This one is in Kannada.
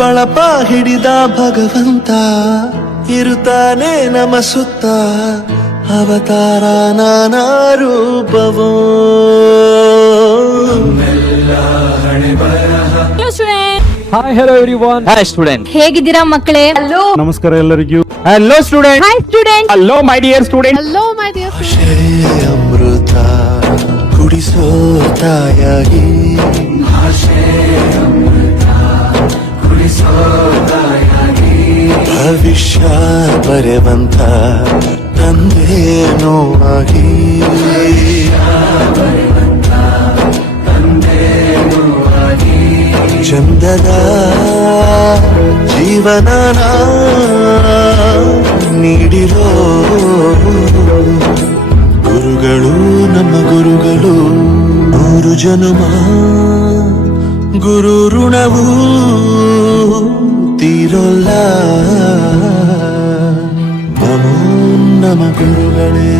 ಬಳಪ ಹಿಡಿದ ಭಗವಂತ ಇರುತ್ತಾನೆ ನಮ ಸುತ್ತ ಅವತಾರ ನಾನಾ ರೂಪವೋ hi hello everyone. Hi student. ಹೇಗಿದ್ದೀರಾ ಮಕ್ಕಳೇ? ಹಲೋ ನಮಸ್ಕಾರ ಎಲ್ಲರಿಗೂ. Hello student. Hi student. Hello my dear student. Hello my dear ಅಮೃತ ಕುಡಿಸೋ ತಾಯಾಗಿ ಭವಿಷ್ಯ ಬರೆವಂತ ತಂದೇನೋ ಆಗಿ ಚಂದದ ಜೀವನ ನೀಡಿರೋ ಗುರುಗಳು ನಮ್ಮ ಗುರುಗಳು 100 ಜನುಮ ಗುರು ಋಣವು ತೀರೋಲ್ಲ ನಮೋ ನಮ ಗುರುಗಳೇ.